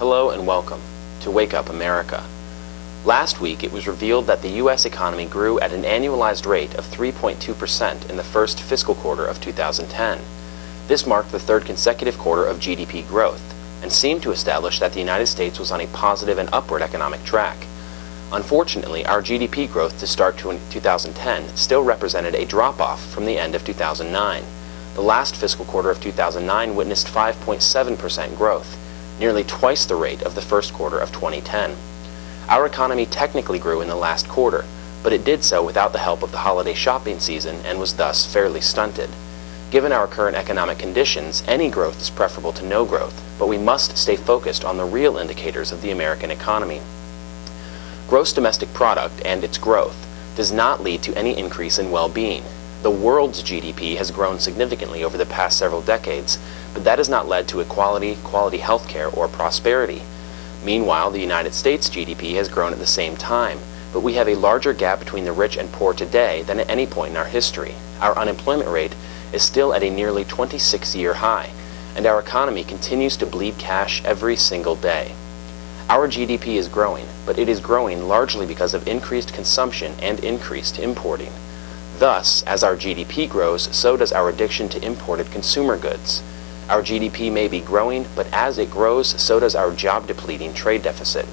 Hello and welcome to Wake Up America. Last week it was revealed that the U.S. economy grew at an annualized rate of 3.2% in the first fiscal quarter of 2010. This marked the third consecutive quarter of GDP growth and seemed to establish that the United States was on a positive and upward economic track. Unfortunately, our GDP growth to start 2010 still represented a drop-off from the end of 2009. The last fiscal quarter of 2009 witnessed 5.7% growth, nearly twice the rate of the first quarter of 2010. Our economy technically grew in the last quarter, but it did so without the help of the holiday shopping season and was thus fairly stunted. Given our current economic conditions, any growth is preferable to no growth, but we must stay focused on the real indicators of the American economy. Gross domestic product and its growth does not lead to any increase in well-being. The world's GDP has grown significantly over the past several decades, but that has not led to quality health care or prosperity. Meanwhile, the United States GDP has grown at the same time, but we have a larger gap between the rich and poor today than at any point in our history. Our unemployment rate is still at a nearly 26-year high, and our economy continues to bleed cash every single day. Our GDP is growing, but it is growing largely because of increased consumption and increased importing. Thus, as our GDP grows, so does our addiction to imported consumer goods. Our GDP may be growing, but as it grows, so does our job-depleting trade deficit.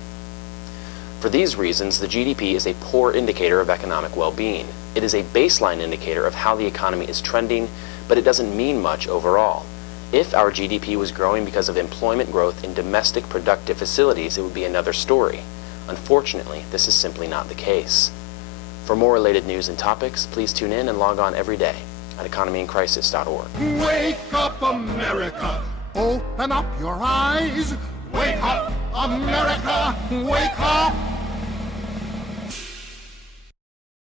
For these reasons, the GDP is a poor indicator of economic well-being. It is a baseline indicator of how the economy is trending, but it doesn't mean much overall. If our GDP was growing because of employment growth in domestic productive facilities, it would be another story. Unfortunately, this is simply not the case. For more related news and topics, please tune in and log on every day at economyincrisis.org. Wake up, America! Open up your eyes! Wake up, America! Wake up!